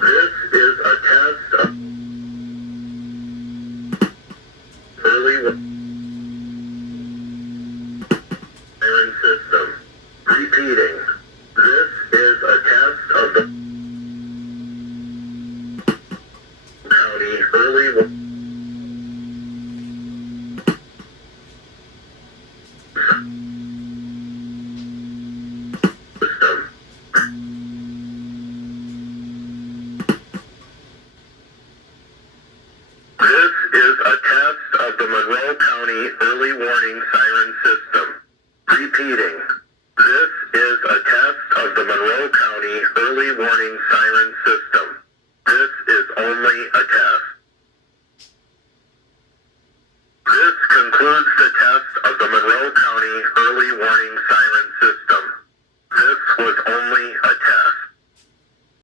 This is a test of early siren system. Repeating. This is a test of the county early system. This is a test of the Monroe County early warning siren system. Repeating. This is a test of the Monroe County early warning siren system.